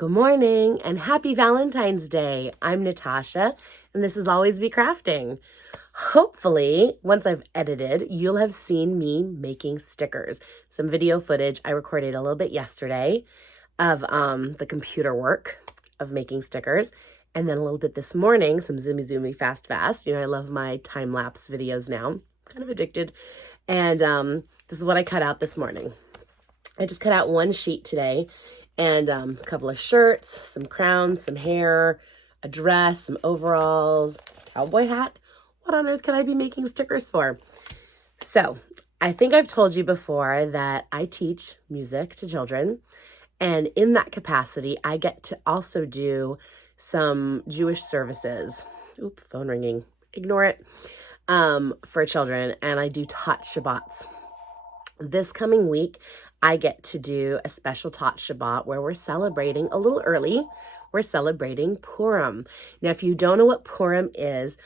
Good morning and happy Valentine's Day. I'm Natasha and this is Always Be Crafting. Hopefully, once I've edited, you'll have seen me making stickers. Some video footage I recorded a little bit yesterday of the computer work of making stickers. And then a little bit this morning, some zoomy fast. You know, I love my time-lapse videos now. I'm kind of addicted. And this is what I cut out this morning. I just cut out one sheet today. And a couple of shirts, some crowns, some hair, a dress, some overalls, cowboy hat. What on earth can I be making stickers for? So I think I've told you before that I teach music to children. And in that capacity, I get to also do some Jewish services. Oop, phone ringing. Ignore it. For children. And I do Tot Shabbats. This coming week, I get to do a special Tot Shabbat where we're celebrating a little early. We're celebrating Purim. Now, if you don't know what Purim is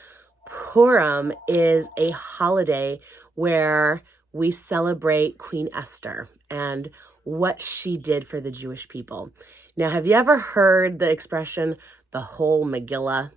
a holiday where we celebrate Queen Esther and what she did for the Jewish people. Now, have you ever heard the expression, the whole Megillah?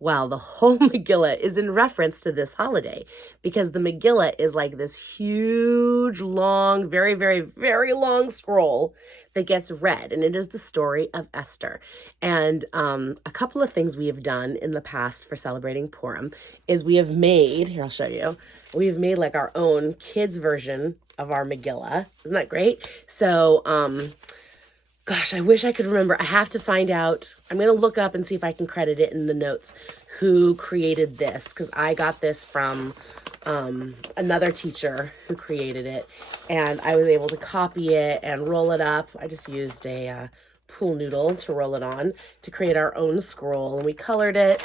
Well, the whole Megillah is in reference to this holiday because the Megillah is like this huge, long, very long scroll that gets read. And it is the story of Esther. And a couple of things we have done in the past for celebrating Purim is we have made, here I'll show you, we've made like our own kids version of our Megillah. Isn't that great? So, gosh, I wish I could remember. I have to find out. I'm going to look up and see if I can credit it in the notes who created this, because I got this from another teacher who created it, and I was able to copy it and roll it up. I just used a pool noodle to roll it on to create our own scroll, and we colored it,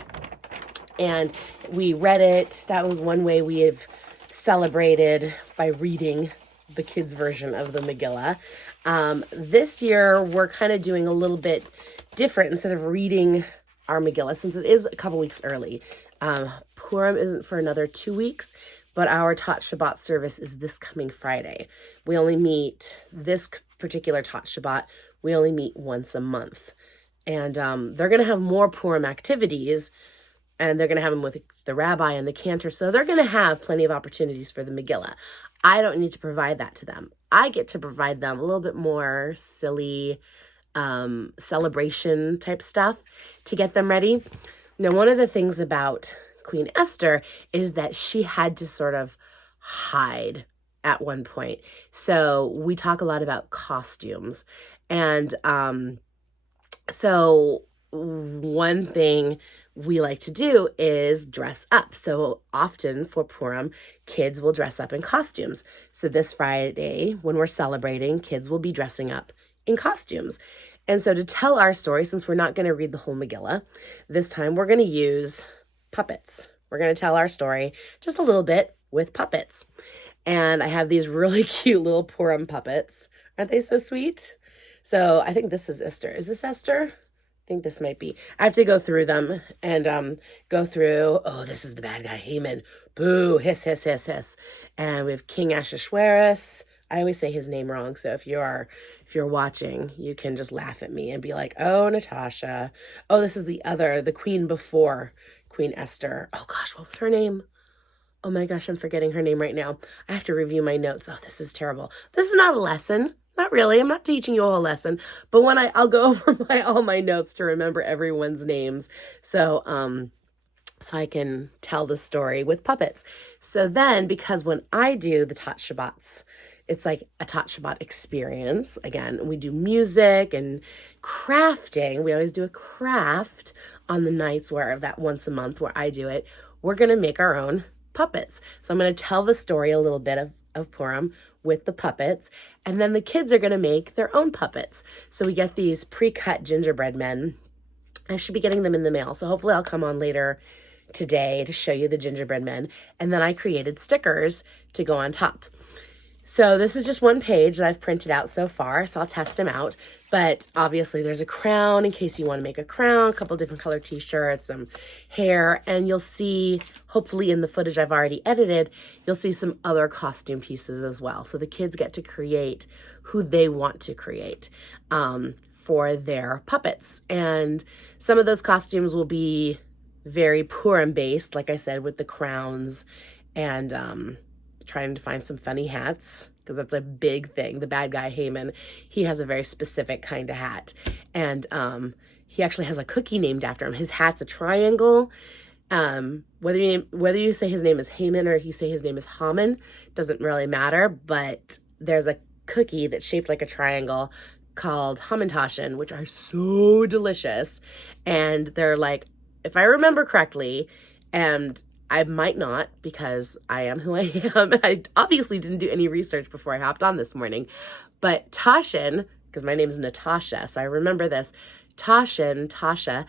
and we read it. That was one way we have celebrated, by reading the kids' version of the Megillah. This year, we're kind of doing a little bit different. Instead of reading our Megillah, since it is a couple weeks early, Purim isn't for another 2 weeks, but our Tot Shabbat service is this coming Friday. We only meet, this particular Tot Shabbat, we only meet once a month. And they're going to have more Purim activities, and they're going to have them with the rabbi and the cantor, so they're going to have plenty of opportunities for the Megillah. I don't need to provide that to them. I get to provide them a little bit more silly celebration type stuff to get them ready. Now, one of the things about Queen Esther is that she had to sort of hide at one point. So we talk a lot about costumes. And so one thing we like to do is dress up. So often for Purim, kids will dress up in costumes. So this Friday, when we're celebrating, kids will be dressing up in costumes. And so to tell our story, since we're not going to read the whole Megillah, this time we're going to use puppets. We're going to tell our story just a little bit with puppets. And I have these really cute little Purim puppets. Aren't they so sweet? So I think this is Esther. Is this Esther? I think this might be. I have to go through them and go through, oh, this is the bad guy, Haman. Boo, hiss. And we have King Ahasuerus. I always say his name wrong, so if you're watching, you can just laugh at me and be like, oh, Natasha. Oh, this is the queen before Queen Esther. Oh gosh, what was her name? Oh my gosh, I'm forgetting her name right now. I have to review my notes. Oh, this is terrible. This is not a lesson. Not really. I'm not teaching you a whole lesson, but when I'll go over all my notes to remember everyone's names. So I can tell the story with puppets. So then, because when I do the Tot Shabbats, it's like a Tot Shabbat experience. Again, we do music and crafting. We always do a craft on the nights where that once a month where I do it. We're going to make our own puppets. So I'm going to tell the story a little bit of Purim with the puppets, and then the kids are going to make their own puppets. So we get these pre-cut gingerbread men. I should be getting them in the mail, so hopefully I'll come on later today to show you the gingerbread men. And then I created stickers to go on top. So this is just one page that I've printed out so far, so I'll test them out. But obviously there's a crown in case you want to make a crown, a couple different color t-shirts, some hair, and you'll see, hopefully in the footage I've already edited, you'll see some other costume pieces as well. So the kids get to create who they want to create. for their puppets. And some of those costumes will be very Purim based, like I said, with the crowns and trying to find some funny hats, because that's a big thing. The bad guy, Haman, he has a very specific kind of hat. And he actually has a cookie named after him. His hat's a triangle. Whether you say his name is Haman or you say his name is Haman, doesn't really matter, but there's a cookie that's shaped like a triangle called Hamantaschen, which are so delicious. And they're like, if I remember correctly, and I might not because I am who I am. I obviously didn't do any research before I hopped on this morning, but Taschen, because my name is Natasha, so I remember this, Taschen, Tasha,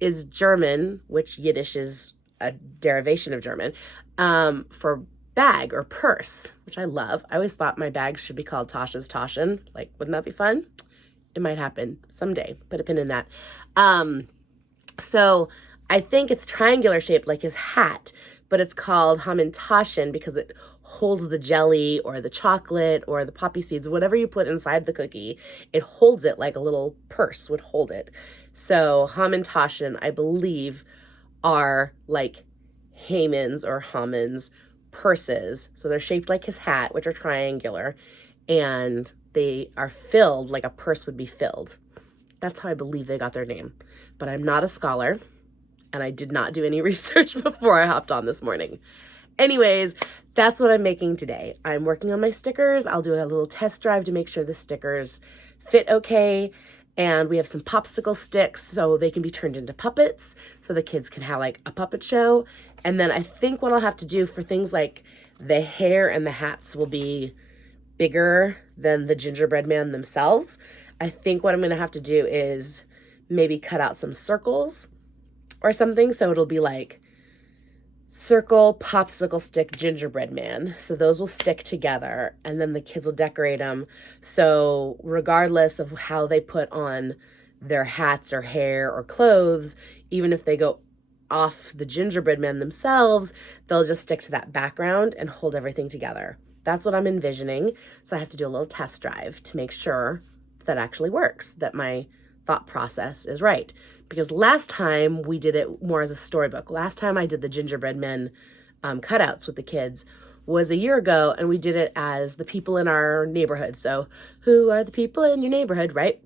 is German, which Yiddish is a derivation of German, for bag or purse, which I love. I always thought my bags should be called Tasha's Taschen. Like, wouldn't that be fun? It might happen someday. Put a pin in that. So I think it's triangular shaped like his hat, but it's called Hamantaschen because it holds the jelly or the chocolate or the poppy seeds, whatever you put inside the cookie, it holds it like a little purse would hold it. So Hamantaschen, I believe, are like Haman's or Haman's purses. So they're shaped like his hat, which are triangular, and they are filled like a purse would be filled. That's how I believe they got their name. But I'm not a scholar, and I did not do any research before I hopped on this morning. Anyways, that's what I'm making today. I'm working on my stickers. I'll do a little test drive to make sure the stickers fit okay. And we have some popsicle sticks so they can be turned into puppets so the kids can have like a puppet show. And then I think what I'll have to do for things like the hair and the hats will be bigger than the gingerbread man themselves. I think what I'm going to have to do is maybe cut out some circles or something. So it'll be like circle, popsicle stick, gingerbread man. So those will stick together and then the kids will decorate them. So regardless of how they put on their hats or hair or clothes, even if they go off the gingerbread men themselves, they'll just stick to that background and hold everything together. That's what I'm envisioning. So I have to do a little test drive to make sure that actually works, that my thought process is right. Because last time we did it more as a storybook. Last time I did the gingerbread men cutouts with the kids was a year ago, and we did it as the people in our neighborhood. So who are the people in your neighborhood, right?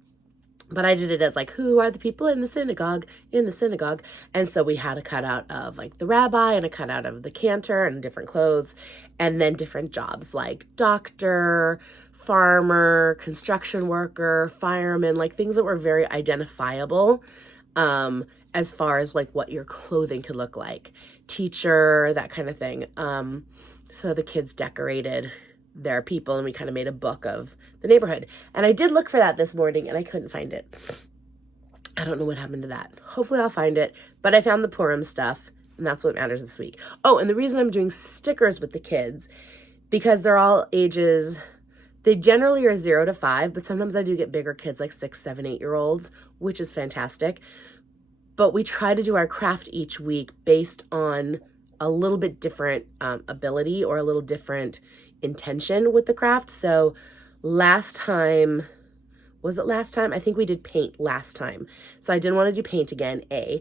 But I did it as like, who are the people in the synagogue, And so we had a cutout of like the rabbi and a cutout of the cantor and different clothes, and then different jobs like doctor, farmer, construction worker, fireman, like things that were very identifiable as far as like what your clothing could look like, teacher, that kind of thing. So the kids decorated their people and we kind of made a book of the neighborhood. And I did look for that this morning and I couldn't find it. I don't know what happened to that. Hopefully I'll find it, but I found the Purim stuff and that's what matters this week. Oh, and the reason I'm doing stickers with the kids, because they're all ages, they generally are 0 to 5, but sometimes I do get bigger kids like 6, 7, 8-year-olds, which is fantastic. But we try to do our craft each week based on a little bit different ability or a little different intention with the craft. So last time, I think we did paint last time. So I didn't want to do paint again, A,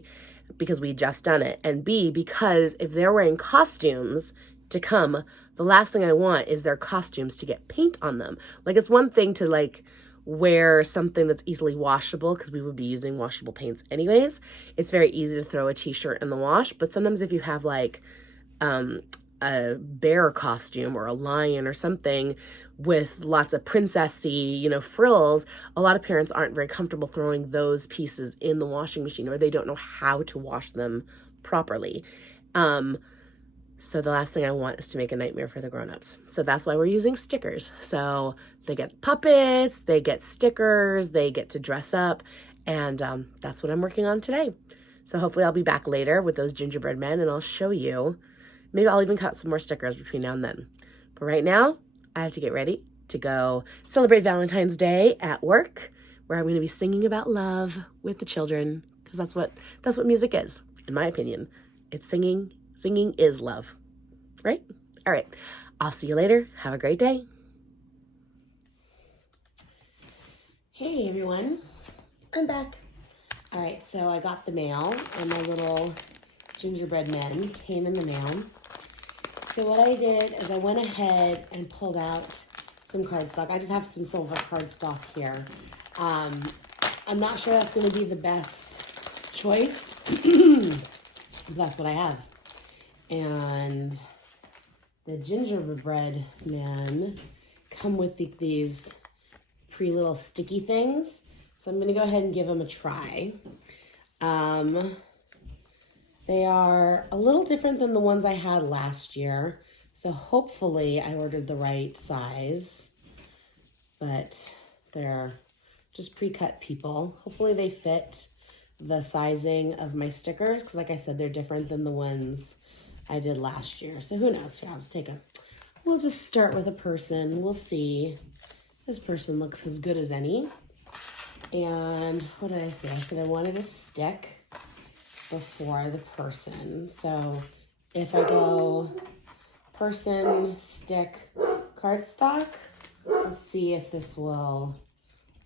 because we just done it, and B, because if they're wearing costumes to come, the last thing I want is their costumes to get paint on them. Like, it's one thing to like wear something that's easily washable, because we would be using washable paints anyways. It's very easy to throw a t-shirt in the wash, but sometimes if you have like a bear costume or a lion or something with lots of princessy, frills, a lot of parents aren't very comfortable throwing those pieces in the washing machine, or they don't know how to wash them properly. So the last thing I want is to make a nightmare for the grown-ups. So that's why we're using stickers. So they get puppets, they get stickers, they get to dress up, and that's what I'm working on today. So hopefully I'll be back later with those gingerbread men and I'll show you. Maybe I'll even cut some more stickers between now and then. But right now, I have to get ready to go celebrate Valentine's Day at work, where I'm going to be singing about love with the children, because that's what music is, in my opinion. It's singing. Singing is love, right? All right. I'll see you later. Have a great day. Hey, everyone. I'm back. All right, so I got the mail, and my little gingerbread men came in the mail. So what I did is I went ahead and pulled out some cardstock. I just have some silver cardstock here. I'm not sure that's going to be the best choice, but that's what I have. And the gingerbread men come with these pretty little sticky things. So I'm going to go ahead and give them a try. They are a little different than the ones I had last year. So hopefully I ordered the right size, but they're just pre-cut people. Hopefully they fit the sizing of my stickers, because like I said, they're different than the ones I did last year. So who knows? Here, we'll just start with a person. We'll see. This person looks as good as any. And what did I say? I said I wanted a stick before the person. So if I go person, stick, cardstock, let's see if this will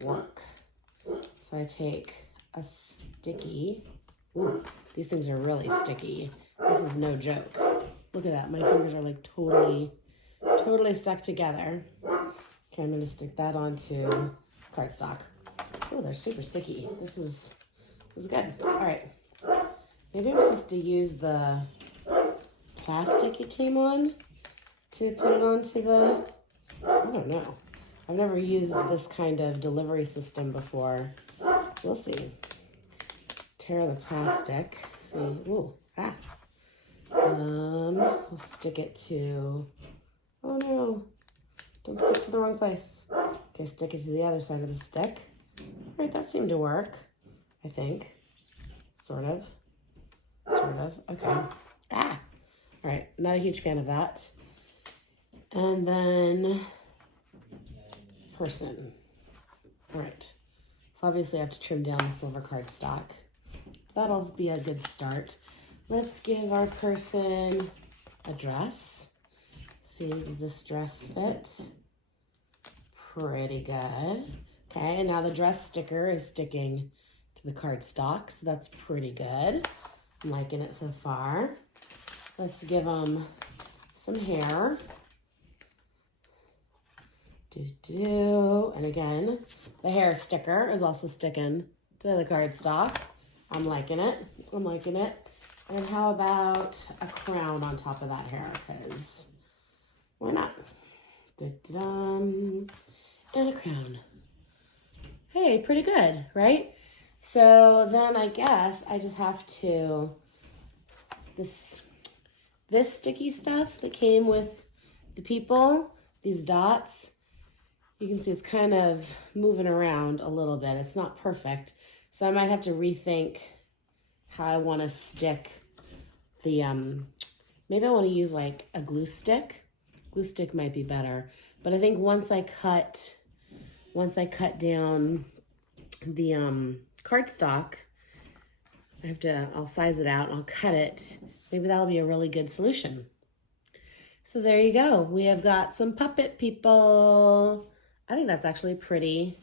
work. So I take a sticky. Ooh, these things are really sticky. This is no joke. Look at that. My fingers are like totally stuck together. Okay, I'm going to stick that onto cardstock. Oh, they're super sticky. This is good. All right. Maybe I'm supposed to use the plastic it came on to put it onto the, I don't know. I've never used this kind of delivery system before. We'll see. Tear the plastic. See, ooh, ah. We'll stick it to, oh no, don't stick to the wrong place. Okay, stick it to the other side of the stick. All right, that seemed to work, I think. Sort of. Okay. Ah! All right, not a huge fan of that. And then person. All right. So obviously I have to trim down the silver cardstock. That'll be a good start. Let's give our person a dress. See, does this dress fit? Pretty good. Okay, and now the dress sticker is sticking to the cardstock, so that's pretty good. I'm liking it so far. Let's give them some hair. And again, the hair sticker is also sticking to the cardstock. I'm liking it. And how about a crown on top of that hair? Because why not? And a crown. Hey, pretty good, right? So then I guess I just have to, this sticky stuff that came with the people, these dots, you can see it's kind of moving around a little bit. It's not perfect. So I might have to rethink how I want to stick the, maybe I want to use like a glue stick. Glue stick might be better. But I think once I cut down the cardstock, I'll size it out and I'll cut it. Maybe that'll be a really good solution. So there you go. We have got some puppet people. I think that's actually pretty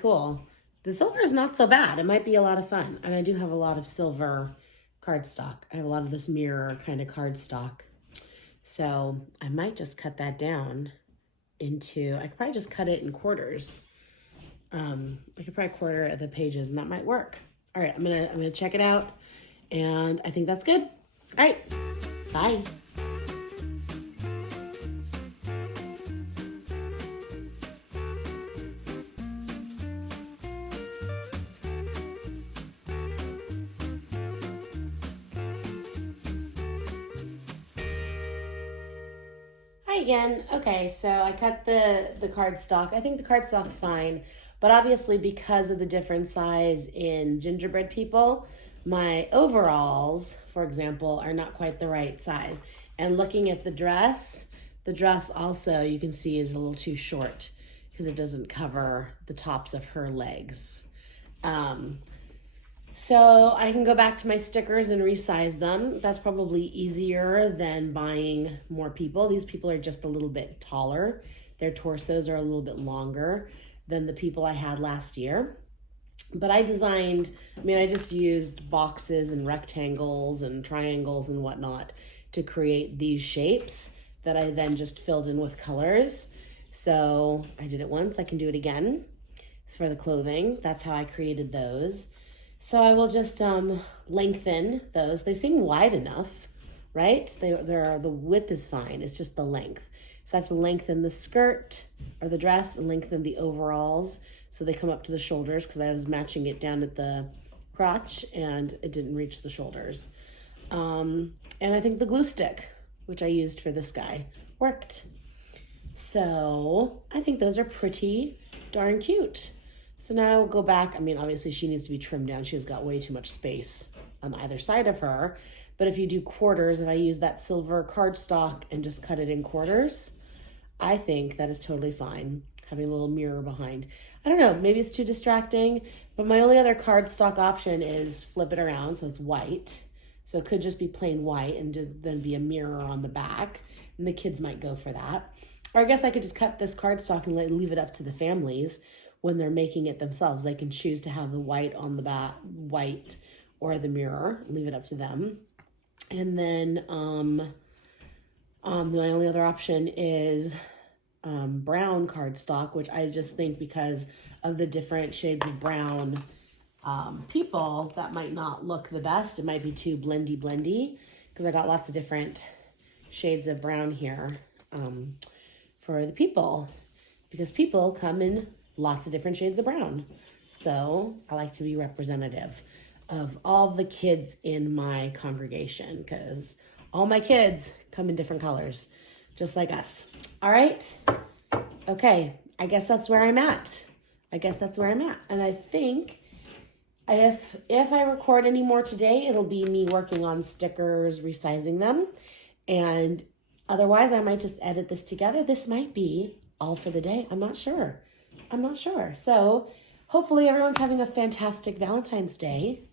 cool. The silver is not so bad. It might be a lot of fun. And I do have a lot of silver cardstock. I have a lot of this mirror kind of cardstock. So I might just cut that down into, I could probably just cut it in quarters. I could probably quarter the pages and that might work. All right, I'm gonna check it out and I think that's good. All right, bye. Hi again. Okay, so I cut the cardstock. I think the cardstock's fine, but obviously because of the different size in gingerbread people, my overalls, for example, are not quite the right size. And looking at the dress also you can see is a little too short because it doesn't cover the tops of her legs. So I can go back to my stickers and resize them. That's probably easier than buying more people. These people are just a little bit taller. Their torsos are a little bit longer than the people I had last year. But I just used boxes and rectangles and triangles and whatnot to create these shapes that I then just filled in with colors. So I did it once, I can do it again. It's for the clothing. That's how I created those. So I will just lengthen those. They seem wide enough, right? The width is fine. It's just the length. So I have to lengthen the skirt or the dress and lengthen the overalls so they come up to the shoulders, because I was matching it down at the crotch and it didn't reach the shoulders. And I think the glue stick, which I used for this guy, worked. So I think those are pretty darn cute. So now I'll go back. I mean, obviously she needs to be trimmed down. She's got way too much space on either side of her. But if you do quarters, if I use that silver cardstock and just cut it in quarters, I think that is totally fine. Having a little mirror behind. I don't know, maybe it's too distracting, but my only other cardstock option is flip it around so it's white. So it could just be plain white and then be a mirror on the back, and the kids might go for that. Or I guess I could just cut this cardstock and leave it up to the families when they're making it themselves. They can choose to have the white on the back, white or the mirror, leave it up to them. And then my only other option is brown cardstock, which I just think because of the different shades of brown people, that might not look the best. It might be too blendy because I got lots of different shades of brown here for the people, because people come in lots of different shades of brown. So I like to be representative of all the kids in my congregation, because all my kids come in different colors, just like us. All right. Okay. I guess that's where I'm at. And I think if I record any more today, it'll be me working on stickers, resizing them. And otherwise, I might just edit this together. This might be all for the day. I'm not sure. So hopefully everyone's having a fantastic Valentine's Day.